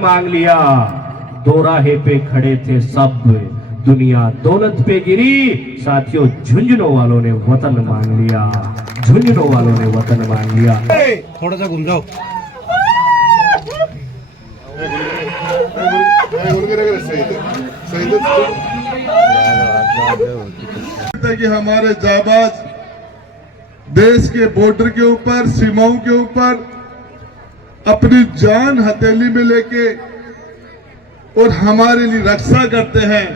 मांग लिया, दोराहे पे खड़े थे सब, दुनिया दौलत पे गिरी। साथियों, झुंझुनू वालों ने वतन मांग लिया, झुंझुनू वालों ने वतन मांग लिया। थोड़ा सा घूम जाओ। कि हमारे जाबाज देश के बॉर्डर के ऊपर, सीमाओं के ऊपर अपनी जान हथेली में लेके और हमारे लिए रक्षा करते हैं।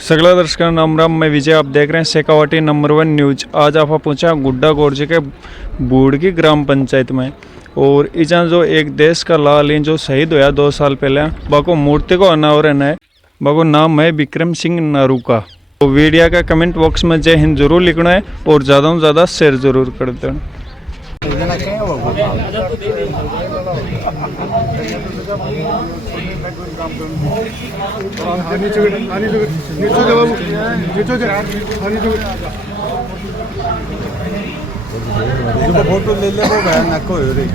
सगला दर्शकों राम राम, मैं विजय, आप देख रहे हैं शेखावाटी नंबर 1 न्यूज। आज आप पहुंचा गुड्डा गोरजी के बूढ़गी ग्राम पंचायत में, और इजा जो एक देश का लाल है जो शहीद होया 2 साल पहले, बाको मूर्ति को अनावरण है। बाको नाम है विक्रम सिंह नारूका। तो वीडियो का कमेंट बॉक्स में जय हिंद जरूर लिखना है और ज़्यादा से ज़्यादा शेयर जरूर कर देना। फोटो ले ले वो भयानक हो रे।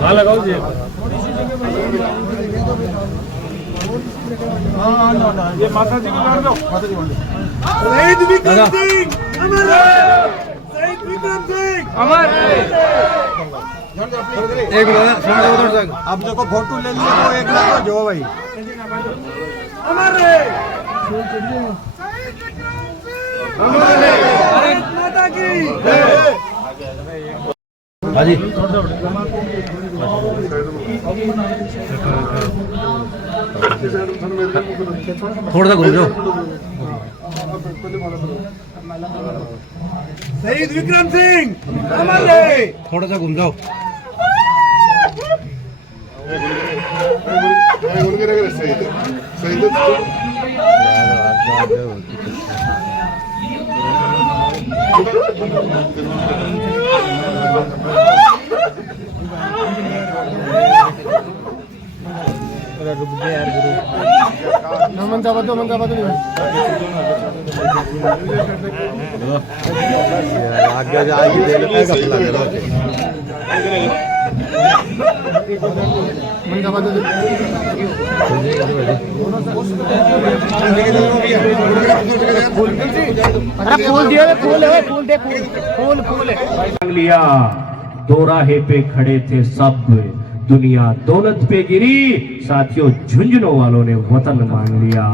हाँ लगाओ जी। ये माता जी को कर दो। शहीद विक्रम सिंह अमर रहे। शहीद विक्रम सिंह अमर रहे। एक मिनट, आप जो को फोटो ले ले वो एक लगा जो भाई अमर रहे। भारत माता की जय। हाजी थोड़ा सा घूम जाओ। शहीद विक्रम सिंह अमर रहे। थोड़ा सा घूम जाओ। आगे मांग लिया, दोराहे पे खड़े थे सब, दुनिया दौलत पे गिरी। साथियों, झुंझुनू वालों ने वतन मांग लिया,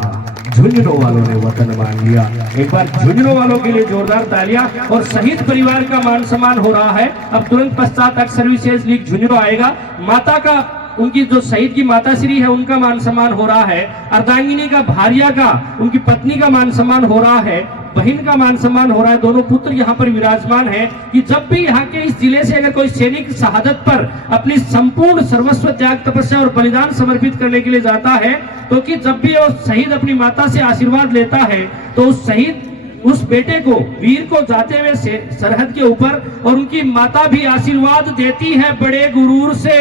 झुंझुनू वालों ने वतन मांग लिया। एक बार झुंझुनू वालों के लिए जोरदार तालियां। और शहीद परिवार का मान सम्मान हो रहा है। अब तुरंत पश्चात एक्स सर्विसेज लीग झुंझुनू आएगा। माता का, उनकी जो शहीद की माता श्री है, उनका मान सम्मान हो रहा है। अर्धांगिनी का, भारिया का, उनकी पत्नी का मान सम्मान हो रहा है। बहन का मान सम्मान हो रहा है। दोनों पुत्र यहाँ पर विराजमान हैं कि जब भी यहाँ के इस जिले से अगर कोई सैनिक शहादत पर अपनी संपूर्ण सर्वस्व त्याग, तपस्या और बलिदान समर्पित करने के लिए जाता है, तो कि जब भी वो शहीद अपनी माता से आशीर्वाद लेता है, तो उस शहीद, उस बेटे को, वीर को जाते हुए सरहद के ऊपर, और उनकी माता भी आशीर्वाद देती है बड़े गुरूर से।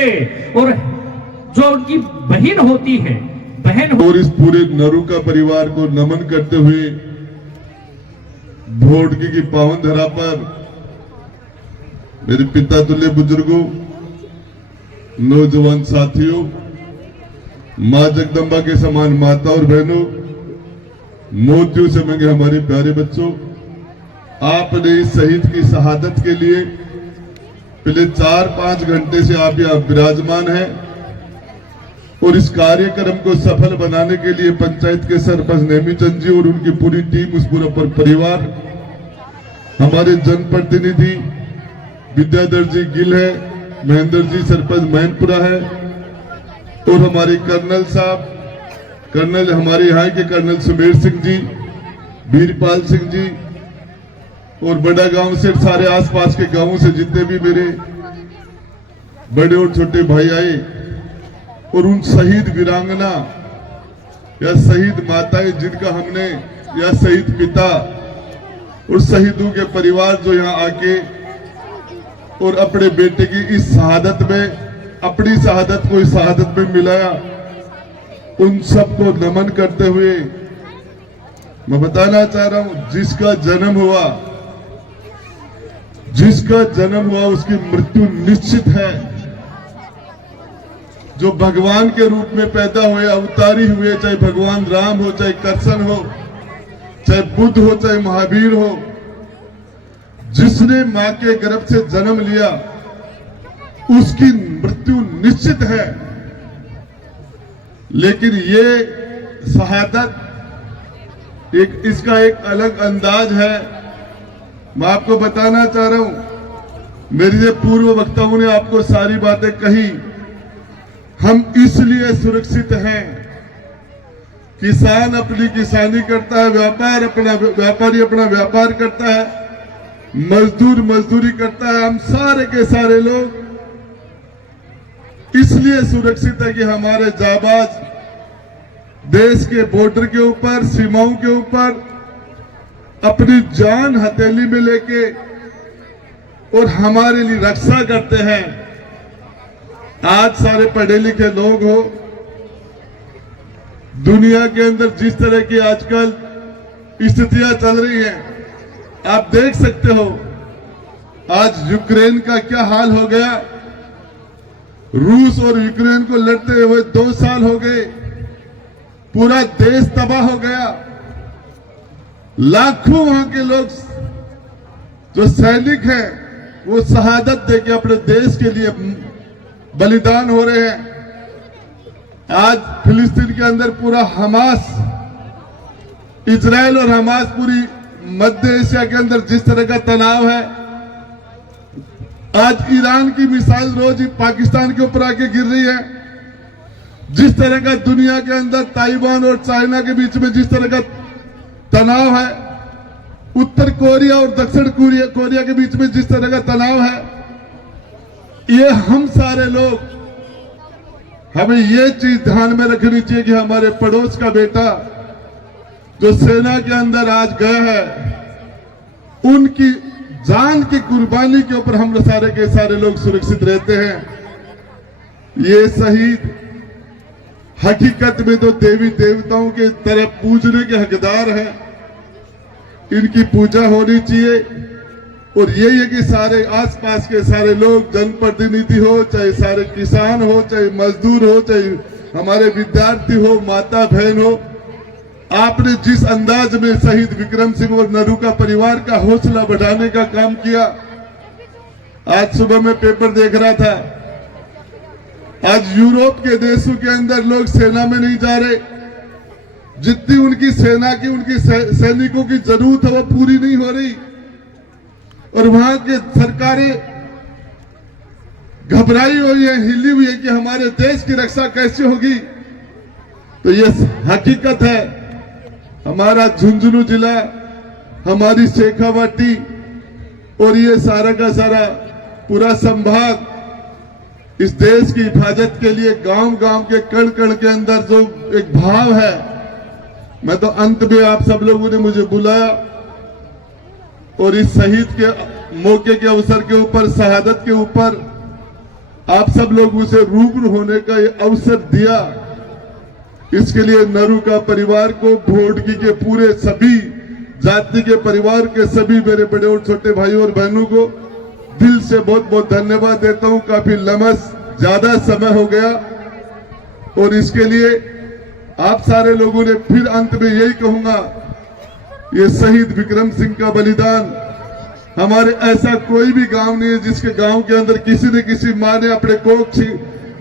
और जो उनकी बहन होती है, बहन और इस पूरे नरूका परिवार को नमन करते हुए भोटकी की पावन धरा पर मेरे पिता तुल्य बुजुर्गों, नौजवान साथियों, मां जगदम्बा के समान माता और बहनों, मोतियों से मंगे हमारे प्यारे बच्चों, आपने इस शहीद की शहादत के लिए पिछले 4-5 घंटे से आप यहाँ विराजमान हैं। और इस कार्यक्रम को सफल बनाने के लिए पंचायत के सरपंच नेमीचंद जी और उनकी पूरी टीम, उस पूरा परिवार, हमारे जनप्रतिनिधि विद्याधर जी गिल है, महेंद्र जी सरपंच मैनपुरा है, और हमारे कर्नल साहब, कर्नल हमारे यहाँ के कर्नल सुमेर सिंह जी, वीरपाल सिंह जी, और बड़ा गांव से सारे आसपास के गांवों से जितने भी मेरे बड़े और छोटे भाई आए, और उन शहीद वीरांगना या शहीद माताएं जिनका हमने, या शहीद पिता और शहीदों के परिवार जो यहाँ आके और अपने बेटे की इस शहादत में, अपनी शहादत को इस शहादत में मिलाया, उन सबको नमन करते हुए मैं बताना चाह रहा हूं, जिसका जन्म हुआ उसकी मृत्यु निश्चित है। जो भगवान के रूप में पैदा हुए, अवतारी हुए, चाहे भगवान राम हो, चाहे कृष्ण हो, चाहे बुद्ध हो, चाहे महावीर हो, जिसने मां के गर्भ से जन्म लिया उसकी मृत्यु निश्चित है। लेकिन ये शहादत इसका एक अलग अंदाज है। मैं आपको बताना चाह रहा हूं, मेरे पूर्व वक्ताओं ने आपको सारी बातें कही। हम इसलिए सुरक्षित हैं, किसान अपनी किसानी करता है, व्यापारी अपना व्यापार करता है, मजदूर मजदूरी करता है, हम सारे के सारे लोग इसलिए सुरक्षित है कि हमारे जाबाज देश के बॉर्डर के ऊपर, सीमाओं के ऊपर अपनी जान हथेली में लेके और हमारे लिए रक्षा करते हैं। आज सारे पढ़े लिखे लोग हो, दुनिया के अंदर जिस तरह की आजकल स्थितियां चल रही हैं, आप देख सकते हो। आज यूक्रेन का क्या हाल हो गया, रूस और यूक्रेन को लड़ते हुए 2 साल हो गए, पूरा देश तबाह हो गया। लाखों वहां के लोग जो सैनिक हैं वो शहादत देके अपने देश के लिए बलिदान हो रहे हैं। आज फिलिस्तीन के अंदर पूरा हमास, इजराइल और हमास, पूरी मध्य एशिया के अंदर जिस तरह का तनाव है, आज ईरान की मिसाइल रोज ही पाकिस्तान के ऊपर आके गिर रही है। जिस तरह का दुनिया के अंदर ताइवान और चाइना के बीच में जिस तरह का तनाव है, उत्तर कोरिया और दक्षिण कोरिया के बीच में जिस तरह का तनाव है, ये हम सारे लोग, हमें ये चीज ध्यान में रखनी चाहिए कि हमारे पड़ोस का बेटा जो सेना के अंदर आज गया है, उनकी जान की कुर्बानी के ऊपर हम सारे के सारे लोग सुरक्षित रहते हैं। ये शहीद हकीकत में तो देवी देवताओं के तरह पूजने के हकदार हैं, इनकी पूजा होनी चाहिए। और यही है कि सारे आसपास के सारे लोग, जनप्रतिनिधि हो, चाहे सारे किसान हो, चाहे मजदूर हो, चाहे हमारे विद्यार्थी हो, माता बहन हो, आपने जिस अंदाज में शहीद विक्रम सिंह और नरू का परिवार का हौसला बढ़ाने का काम किया। आज सुबह में पेपर देख रहा था, आज यूरोप के देशों के अंदर लोग सेना में नहीं जा रहे, जितनी उनकी सेना की, उनकी सैनिकों की जरूरत है वो पूरी नहीं हो रही, और वहां के सरकारें घबराई हुई है, हिली हुई है कि हमारे देश की रक्षा कैसे होगी। तो ये हकीकत है। हमारा झुंझुनू जिला, हमारी शेखावाटी और ये सारा का सारा पूरा संभाग इस देश की हिफाजत के लिए गांव गांव के कण कण के अंदर जो एक भाव है, मैं तो अंत में आप सब लोगों ने मुझे बुलाया और इस शहीद के मौके के अवसर के ऊपर, शहादत के ऊपर आप सब लोगों से रूबरू होने का ये अवसर दिया। इसके लिए नरू का परिवार को, भोडकी के पूरे सभी जाति के परिवार के सभी मेरे बड़े और छोटे भाइयों और बहनों को दिल से बहुत बहुत धन्यवाद देता हूं। काफी ज्यादा समय हो गया और इसके लिए आप सारे लोगों ने, फिर अंत में यही कहूंगा, ये शहीद विक्रम सिंह का बलिदान, हमारे ऐसा कोई भी गांव नहीं है जिसके गांव के अंदर किसी न किसी मां ने अपने कोख,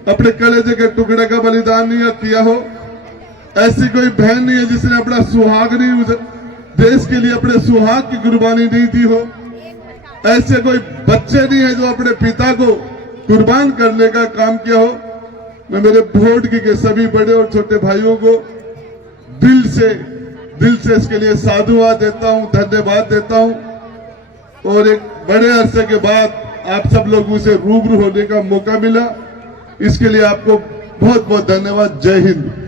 अपने कलेजे के टुकड़े का बलिदान नहीं किया हो। ऐसी कोई बहन नहीं है जिसने अपना सुहाग नहीं, देश के लिए अपने सुहाग की कुर्बानी नहीं दी हो। ऐसे कोई बच्चे नहीं है जो अपने पिता को कुर्बान करने का काम किया हो। मैं मेरे भोडकी के सभी बड़े और छोटे भाइयों को दिल से इसके लिए साधुवाद देता हूं, धन्यवाद देता हूं। और एक बड़े अरसे के बाद आप सब लोगों से रूबरू होने का मौका मिला, इसके लिए आपको बहुत बहुत धन्यवाद। जय हिंद।